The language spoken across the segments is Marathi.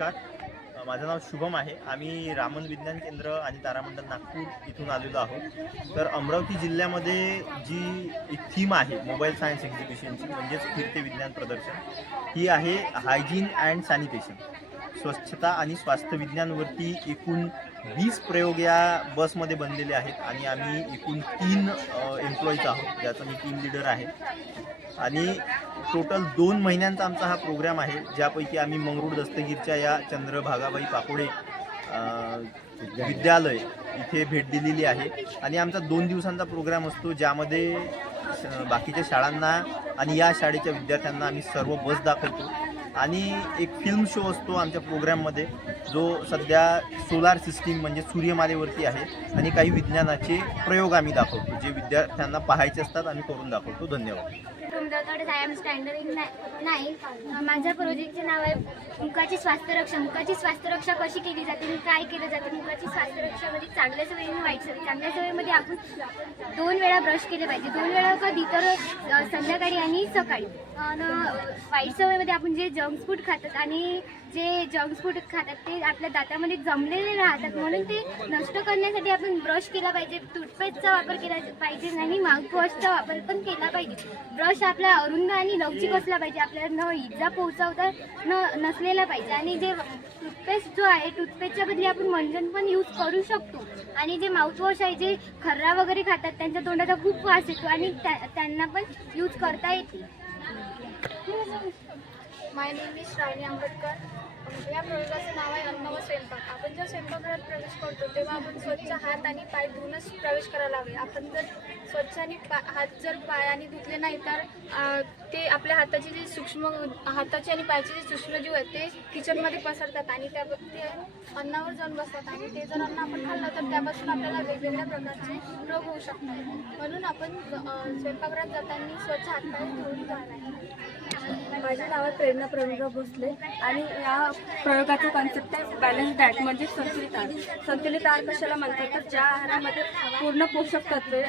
नमस्कार. माझं नाव शुभम आहे. आम्ही रामन विज्ञान केंद्र आणि तारामंडल नागपूर इथून आलेलो आहोत. तर अमरावती जिल्ह्यामध्ये जी थीम आहे मोबाईल सायन्स एक्झिबिशनची म्हणजेच फिरते विज्ञान प्रदर्शन ही आहे हायजीन अँड सॅनिटेशन स्वच्छता आणि स्वास्थ्य विज्ञानवरती एकूण वीस प्रयोग या बसमध्ये बनलेले आहेत आणि आम्ही एकूण तीन एम्प्लॉईज आहोत ज्याचा मी टीम लिडर आहे. आणि टोटल दोन महिन्यांचा आमचा हा प्रोग्राम आहे ज्यापैकी आम्ही मंगरूळ दस्तगीरच्या या चंद्रभागाबाई पाकोडे विद्यालय इथे भेट दिलेली आहे. आणि आमचा दोन दिवसांचा प्रोग्राम असतो ज्यामध्ये बाकीच्या शाळांना आणि या शाळेच्या विद्यार्थ्यांना आम्ही सर्व बस दाखवतो. आणि एक फिल्म शो असतो आमच्या प्रोग्राममध्ये जो सध्या सोलार सिस्टीम म्हणजे सूर्यमालेवरती आहे आणि काही विज्ञानाचे प्रयोग आम्ही दाखवतो जे विद्यार्थ्यांना पाहायचे असतात आम्ही करून दाखवतो. धन्यवाद. तुमच्याकडे आय एम स्टँडर्ड नाही माझ्या प्रोजेक्टचे नाव आहे मुखाची स्वास्थ्य रक्षा मुखाची स्वास्थ्य रक्षा कशी केली जाते आणि काय केलं जातं? मुखाची स्वास्थ्य म्हणजे चांगल्या सवयी आणि वाईट सवयी चांगल्या सवयीमध्ये आपण दोन वेळा ब्रश केले पाहिजे. दोन वेळा कधी? तर संध्याकाळी आणि सकाळी. आणि वाईट सवयीमध्ये आपण जे जंक फूड खातात आणि जे जंक फूड खातात ते आपल्या दातामध्ये जमलेले राहतात. म्हणून ते नष्ट करण्यासाठी आपण ब्रश केला पाहिजे. टूथपेस्टचा वापर केला पाहिजे आणि माउथवॉशचा वापर पण केला पाहिजे. ब्रश आपला अरुंद आणि लवचिक असला पाहिजे. आपल्याला न इजा पोहोचवता न नसलेला पाहिजे. आणि जे टूथपेस्ट जो आहे टूथपेस्टच्या बदली आपण मंजन पण यूज करू शकतो. आणि जे माउथवॉश आहे जे खर्रा वगैरे खातात त्यांच्या तोंडाचा खूप वास येतो आणि त्या- त्यांना पण यूज करता येते. My name is Shravani Ambedkar या प्रयोगाचं नाव आहे अन्न व स्वयंपाक. आपण जेव्हा स्वयंपाकघरात प्रवेश करतो तेव्हा आपण स्वच्छ हात आणि पाय धुवूनच प्रवेश करायला हवे. आपण जर स्वच्छ आणि पा हात जर पायाने धुतले नाही तर ते आपल्या हाताचे जे सूक्ष्म हाताचे आणि पायाचे जे सूक्ष्मजीव आहेत ते किचनमध्ये पसरतात आणि त्या ते अन्नावर जाऊन बसतात आणि ते जर अन्न आपण खाल्लं तर त्यापासून आपल्याला वेगवेगळ्या प्रकारचे रोग होऊ शकतात. म्हणून आपण स्वयंपाकघरात जाताना स्वच्छ हातपाय धुवून जाणार माझ्या नावात प्रेरणा प्रवीणराव भोसले आणि या प्रयोगाचं कॉन्सेप्ट आहे बॅलन्स डाएट म्हणजे संतुलित आहार. संतुलित आहार कशाला म्हणतात तर ज्या आहारामध्ये पूर्ण पोषक तत्वे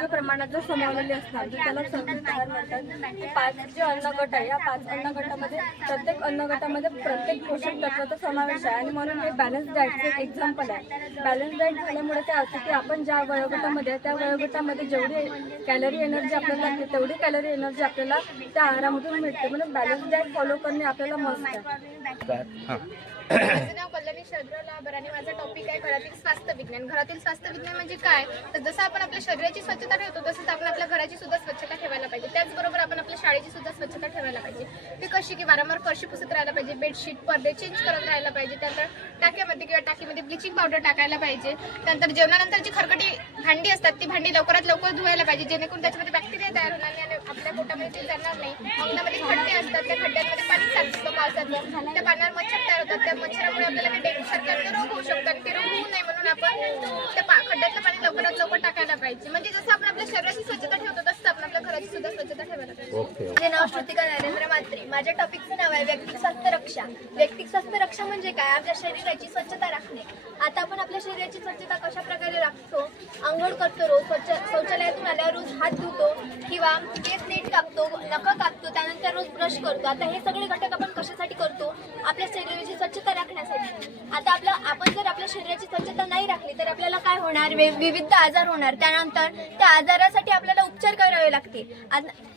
योग्य प्रमाणात जर समावलेली असणार तर त्याला संतुलित आहार म्हणतात. पाच जे अन्न गट आहे या पाच अन्न गटामध्ये प्रत्येक अन्न गटामध्ये प्रत्येक पोषक तत्वाचा समावेश आहे. आणि म्हणून हे बॅलन्स डाएटचं एक एक्झाम्पल आहे. बॅलन्स डाएट झाल्यामुळे काय होतं की आपण ज्या वयोगटामध्ये आहे त्या वयोगटामध्ये जेवढी कॅलरी एनर्जी आपल्याला लागते तेवढी कॅलरी एनर्जी आपल्याला त्या आहारामधून मिळते. म्हणून बॅलन्स डाएट फॉलो करणे आपल्याला मस्त आहे. माझं नाव कल्याणी शरद लाबर आणि माझा टॉपिक आहे घरातील स्वास्थ्य विज्ञान. घरातील स्वास्थ्य विज्ञान म्हणजे काय? तर जसं आपण आपल्या शरीराची स्वच्छता ठेवतो तसंच आपण आपल्या घराची सुद्धा स्वच्छता ठेवायला पाहिजे. त्याचबरोबर आपण आपल्या शाळेची सुद्धा स्वच्छता ठेवायला पाहिजे. ती कशी की वारंवार कशी पुसत राहायला पाहिजे बेडशीट पडदे चेंज करत राहायला पाहिजे त्यानंतर टाक्यामध्ये किंवा टाकीमध्ये ब्लिचिंग पावडर टाकायला पाहिजे. त्यानंतर जेवणानंतर जी खरकटी भांडी असतात ती भांडी लवकरात लवकर धुवायला पाहिजे जेणेकरून त्याच्यामध्ये बॅक्टेरिया तयार होणार नाही आणि आपल्या पोटामध्ये ते जाणार नाही. अंगणामध्ये खड्डे असतात त्या खड्ड्यांमध्ये पाणी साचतं पावसाचं. त्या पाण्यावर मच्छर तयार होतात त्या मच्छरामुळे आपल्याला काही डेंग्यू सारखे रोग होऊ शकतात. ते रोग होऊ नये म्हणून आपण त्या पा- खड्ड्यातलं पाणी लवकरात लवकर टाकायला पाहिजे. म्हणजे जसं आपण आपल्या शरीराची स्वच्छता ठेवतो तसंच आपण आपल्या घराची सुद्धा स्वच्छता ठेवायला पाहिजे. माझे नाव श्रुतिका नरेंद्र म्हात्रे. माझ्या टॉपिकचं नाव आहे वैयक्तिक स्वास्थ्य रक्षा. वैयक्तिक स्वास्थ्य रक्षा म्हणजे काय? आपल्या शरीराची स्वच्छता राखणे. आता आपण आपल्या शरीराची स्वच्छता कशा प्रकारे राखतो? आंघोळ करतो रोज. स्वच्छ शौचालयातून आल्यावर रोज हात धुतो. किंवा केस नेट कापतो नखं कापतो त्यानंतर रोज ब्रश करतो. आता हे सगळे घटक आपण कशासाठी करतो? आपल्या शरीराची स्वच्छता राखण्यासाठी. आता आपलं शरीराची स्वच्छता नाही राखली तर आपल्याला काय होणार? वे- विविध आजार होणार. त्यानंतर त्या आजारासाठी आपल्याला उपचार करावे लागतील.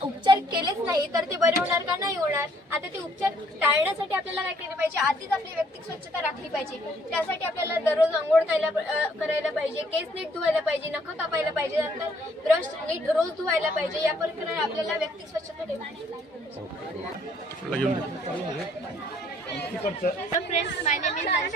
उपचार केलेच नाही तर ते बरे होणार का नाही होणार? आता ते उपचार टाळण्यासाठी आपल्याला काय केलं पाहिजे? आधीच आपली वैयक्तिक स्वच्छता राखली पाहिजे. त्यासाठी आपल्याला दररोज आंघोळ करायला अं, करायला पाहिजे. केस नीट धुवायला पाहिजे. नखं कापायला पाहिजे. नंतर ब्रश नीट रोज धुवायला पाहिजे. या प्रकारे आपल्याला वैयक्तिक स्वच्छता ठेवायची friends my name is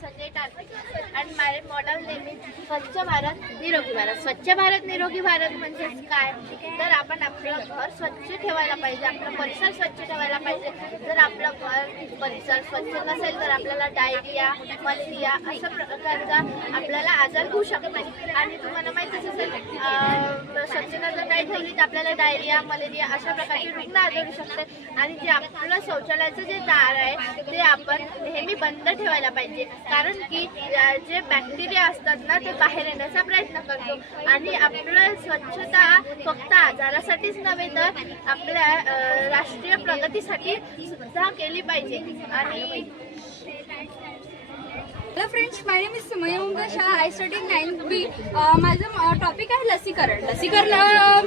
Sanjay Tarke आणि माझे मॉडल नेहमी स्वच्छ भारत निरोगी भारत. स्वच्छ भारत निरोगी भारत म्हणजे काय? तर आपण आपलं घर स्वच्छ ठेवायला पाहिजे आपलं परिसर स्वच्छ ठेवायला पाहिजे जर आपलं घर परिसर स्वच्छ नसेल तर आपल्याला डायरिया मलेरिया अशा प्रकारचा आपल्याला आजार होऊ शकतो आणि तुम्हाला माहितीच असेल स्वच्छता जर नाही ठेवली तर आपल्याला डायरिया मलेरिया अशा प्रकारचे रुग्ण आढळू शकते आणि जे आपलं शौचालयाचं जे दार आहे ते आपण नेहमी बंद ठेवायला पाहिजे. कारण की जे बॅक्टेरिया असतात ना ते बाहेर येण्याचा प्रयत्न करतो. आणि आपलं स्वच्छता फक्त आजारासाठीच नव्हे तर आपल्या राष्ट्रीय प्रगतीसाठी सुद्धा केली पाहिजे. आणि hello friends my name is सुमयंग Shah I study nine B माझं टॉपिक आहे लसीकरण. लसीकरण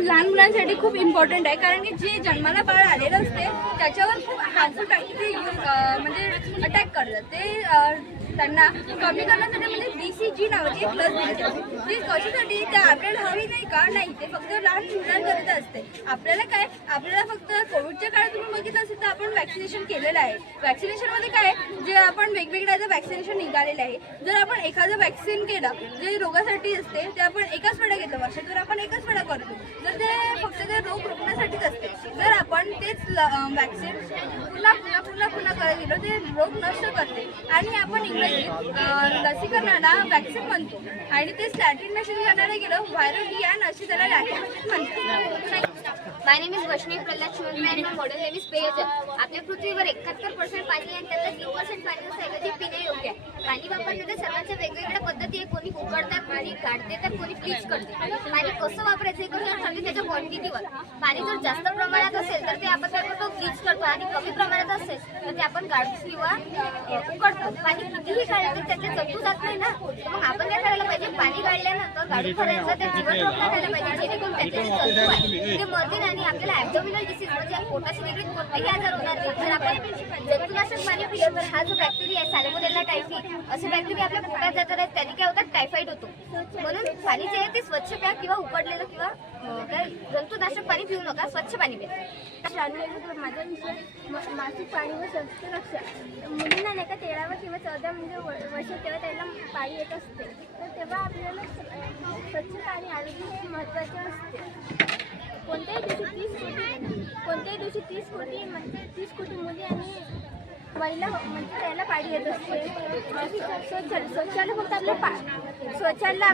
लहान मुलांसाठी खूप इम्पॉर्टंट आहे. कारण की जे जन्माला बाळ आलेलं असते त्याच्यावर खूप हातून ते म्हणजे अटॅक करतात. ते त्यांना कमी करण्यासाठी म्हणजे बी सी जी नावाची एक लस दिली जाते. ती कशासाठी? ते आपल्याला हवी नाही का? नाही. ते फक्त लहान मुलांकरिता असते. आपल्याला काय? आपल्याला फक्त कोविडच्या काळात तुम्ही बघितलं असेल तर वॅक्सिनेशन केलेलं आहे. वॅक्सिनेशनमध्ये काय जे आपण वेगवेगळ्या वॅक्सिनेशन निघालेले आहे जर आपण एखादं वॅक्सिन केलं जे रोगासाठी असते ते आपण एकाच वेळा घेतलं वर्षातून आपण एकाच वेळा करतो जर ते फक्त ते रोग रोखण्यासाठीच असते जर आपण तेच वॅक्सिन पुन्हा पुन्हा पुन्हा पुन्हा करत गेलो ते रोग नष्ट करते. आणि आपण इंग्रजीत लसीकरणाला वॅक्सिन म्हणतो. आणि ते लॅटिन मशीन करणारे गेलो व्हायरल यान अशी त्याला लॅटिन भाषेत म्हणतो my name is Vaishnavi Pralhad Shivam model name is पेयजल आपल्या पृथ्वीवर एकाहत्तर पर्सेंट पाणी आहे आणि त्यातलं तीन पर्सेंट पाणी असं आहे का जे पिण्यायोग्य आहे. पाणी वापरण्याच्या सर्वांच्या वेगवेगळ्या पद्धती आहे. कोणी उकडतात पाणी काढते तर कोणी ब्लीच करते. पाणी कसं वापरायचं हे ठरते त्याच्या क्वांटिटीवर पाणी जर जास्त प्रमाणात असेल तर ते आपण काय करतो? ब्लीच करतो. आणि कमी प्रमाणात असेल तर ते आपण गाळतो किंवा उकडतो. पाणी कितीही काढलं तर त्यातले जंतू जात नाही ना. मग आपण काय करायला पाहिजे? पाणी काढल्यानंतर गाडूपर्यंत ते जीवन टाकायला पाहिजे जेणेकरून जे जंतू आहे ते मरतील आणि आपल्याला ॲब्डोमिनल डिसीज म्हणजे पोटाशी निगडीत कोणतेही आजार होणार नाही जर आपण जंतुनाशक पाणी पिलं तर हा जो बॅक्टेरिया आहे सॅल्मोनेला टायफी असे बॅक्टेरिया आपल्या पोटात जातात आणि त्याने काय होतात? टायफाईड होतो. म्हणून पाणी जे आहे ते स्वच्छ प्या किंवा उकडलेलं किंवा काय जंतुनाशक पाणी पिऊ नका स्वच्छ पाणी प्या. माझा विषय मासिक पाणी व स्वच्छ रक्षा मुलींना नाही का तेराव्या किंवा चौदा म्हणजे व- वर्ष तेव्हा त्यांना पाणी येत असते. तर तेव्हा आपल्याला स्वच्छ पाणी आणि आरोग्य हे महत्त्वाचे असते. कोणत्याही दिवशी तीस कोटी कोणत्याही दिवशी तीस कोटी म्हणजे तीस कोटी मुली आणि महिला म्हणजे त्याला पाणी येत असते. शौचालय शौचालय फक्त आपलं पा शौचालय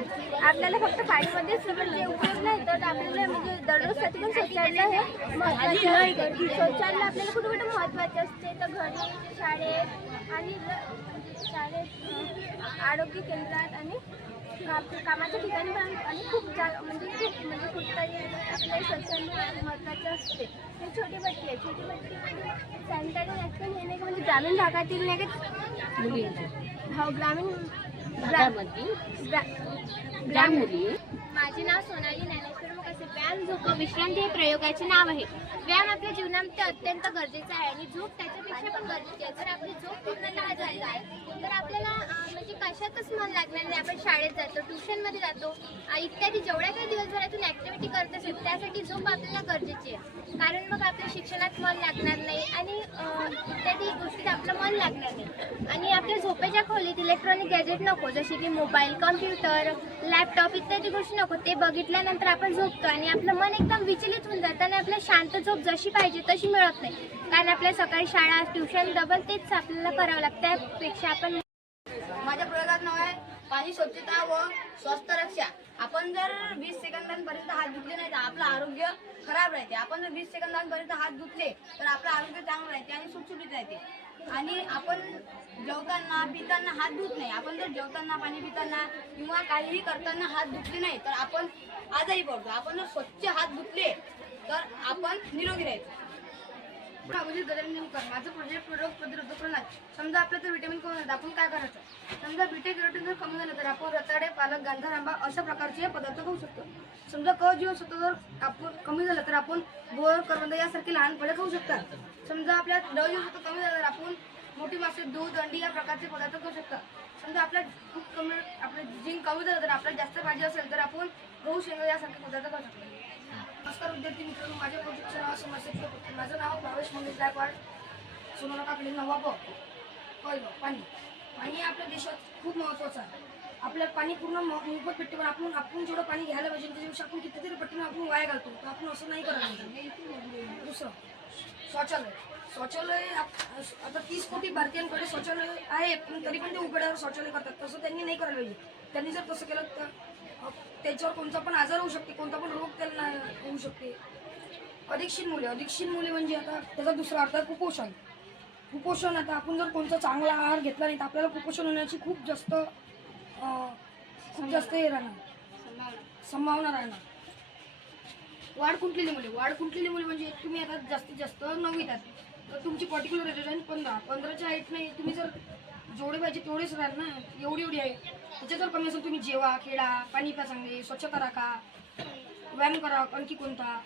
आपल्याला फक्त पाणीमध्येच म्हणजे उपयोग नाही तर आपल्याला म्हणजे दररोजसाठी पण शौचालय हे महत्त्वाचे असते शौचालय आपल्याला कुठे कुठे महत्त्वाचे असते तर घरी शाळेत आणि शाळेत आरोग्य केंद्रात आणि कामाच्या ठिकाणी पण आणि खूप जागा म्हणजे खूप म्हणजे कुठतरी आपल्या शौचालय महत्त्वाचे असते. हे छोटी बट्टी आहे. छोटी बट्टी सॅनिटरी नॅपकिन हे नाही म्हणजे ग्रामीण भागातील नाही का हो ग्रामीण ग्रा- ग्रा- ग्रामीण माझे नाव सोनाली ज्ञानेश्वर मुखासे व्यायाम झोप विश्रांती हे प्रयोगाचे नाव आहे. व्यायाम आपल्या जीवनामध्ये अत्यंत गरजेचा आहे आणि झोप त्याच्यापेक्षा पण गरजेची आहे. जर आपली झोप पूर्णतः झाली आहे तर आपल्याला म्हणजे कशातच मन लागणार नाही. आपण शाळेत जातो ट्युशनमध्ये जातो इत्यादी. जेवढ्या काही दिवसभरातून त्यासाठी झोप आपल्याला गरजेची आहे. कारण मग आपल्या शिक्षणात मन लागणार नाही आणि इत्यादी गोष्टीत आपलं मन लागणार नाही. आणि आपल्या झोपेच्या खोलीत इलेक्ट्रॉनिक गॅजेट नको जसे की मोबाईल कम्प्युटर लॅपटॉप इत्यादी गोष्टी नको. ते बघितल्यानंतर आपण झोपतो आणि आपलं मन एकदम विचलित होऊन जातं आणि आपल्या शांत झोप जशी पाहिजे तशी मिळत नाही. कारण आपल्या सकाळी शाळा ट्युशन डबल तेच आपल्याला करावं लागतं. त्यापेक्षा आपण माझ्या प्रयोगात नाव आहे पाणी स्वच्छता व स्वस्थ रक्षा. आपण जर वीस सेकंदांपर्यंत हात धुतले नाही तर आपलं आरोग्य खराब राहते. आपण जर वीस सेकंदांपर्यंत हात धुतले तर आपलं आरोग्य चांगलं राहते आणि सुटसुटीत राहते. आणि आपण जेवताना पिताना हात धुत नाही. आपण जर जेवताना पाणी पिताना किंवा काहीही करताना हात धुतले नाही तर आपण आजारी पडतो. आपण जर स्वच्छ हात धुतले तर आपण निरोगी राहतो. म्हणजे गरज नेमकं माझं प्रोजेक्ट रोग प्रतिरोधक समजा आपलं तर व्हिटॅमिन कमी झालं आपण काय करायचं? समजा बीटे कॅरोटीन जर कमी झालं तर आपण रताडे पालक गांधा आंबा अशा प्रकारचे पदार्थ खाऊ शकतो. समजा क जीवनसत्व जर आपण कमी झालं तर आपण बोर करवंद यासारखे लहान फळे खाऊ शकतात. समजा आपल्या ड जीवनसत्व कमी झालं तर आपण मोठी मासे दूध अंडी या प्रकारचे पदार्थ खाऊ शकतात. समजा आपल्या खूप कमी आपलं जिंक कमी झालं तर आपल्याला जास्त भाजी असेल तर आपण गहू शेंगा यासारखे पदार्थ खाऊ शकतो. नमस्कार विद्यार्थी मित्रांनो माझ्या प्रोजेक्टचं नाव समस्या माझं नाव भावेश मंगेश गायकवाड. सोनोला काकडे नवा ब पाणी. पाणी आपल्या देशात खूप महत्त्वाचं आहे. आपल्याला पाणी पूर्ण म- मोफत भेटते पण आपण आपण जेवढं पाणी घ्यायला पाहिजे त्याच्यापेक्षा आपण कितीतरी पट्टीने आपण वाया घालतो. तर आपण असं नाही करायला पाहिजे दुसरं शौचालय. शौचालय आप- आता तीस कोटी भारतीयांकडे शौचालय आहे पण तरी पण ते उघड्यावर शौचालय करतात. तसं त्यांनी नाही करायला पाहिजे. त्यांनी जर तसं केलं तर त्याच्यावर कोणता पण आजार होऊ शकते कोणता पण रोग त्यांना होऊ शकते. अधीक्षीण मुले अधीक्षीण मुले म्हणजे आता त्याचा दुसरा अर्थ आहे कुपोषण. कुपोषण आता आपण जर कोणता चांगला आहार घेतला नाही तर आपल्याला कुपोषण होण्याची खूप जास्त खूप जास्त हे राहणार. संभावना राहणार. वाढ कुंटलेली मुले? वाढ कुंटलेली मुले म्हणजे तुम्ही आता जास्तीत जास्त नववीत आहात. तर तुमची पर्टिक्युलर एज पंधरा. पंधराच्या हाईट नाही तुम्ही जर जेवढे पाहिजे तेवढेच राहाल ना. एवढी एवढी आहे. त्याच्यात जर कमी असेल तुम्ही जेवा खेळा पाणी प्या चांगले स्वच्छता राखा व्यायाम करा आणखी कोणता?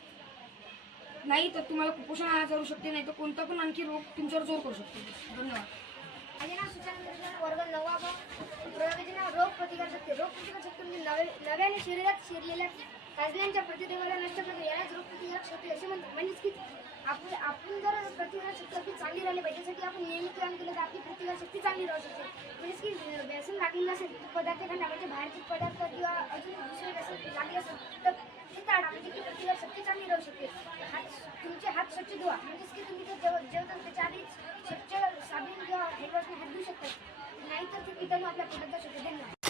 नाही तर तुम्हाला कुपोषण आजार होऊ शकते नाही तर कोणता पण आणखी रोग तुमच्यावर जोर करू शकतो. धन्यवाद. माझे नाव सूचना वर्ग नवा ब प्रयोगाचे नाव रोग प्रतिकारशक्ती रोग प्रतिकारशक्ती म्हणजे नवे नव्याने शरीरात शिरलेल्या काजण्यांच्या प्रतिरोधाला नष्ट करणे यालाच रोग प्रतिकार शक्ती असे म्हणतात. म्हणजेच की आपण आपण जर प्रतिकारशक्ती चांगली राहिली पाहिजे त्यासाठी आपण नियमित व्यायाम केलं तर आपली प्रतिकारशक्ती चांगली राहू शकते. म्हणजेच की व्यसन लागलेलं असेल तर पदार्थ खाणं म्हणजे बाहेरचे पदार्थ किंवा अजून दुसरे व्यसन लागले असेल तर ते टाळा. म्हणजे की प्रतिकारशक्ती चांगली राहू शकते. हात तुमचे हात स्वच्छ धुवा. म्हणजेच की तुम्ही ते जेव जेवता त्याच्या आधी स्वच्छ साबण किंवा हँडवॉशने हात धुवू शकता. नाहीतर ते किटाणू आपल्या पदार्थ शकते. धन्यवाद.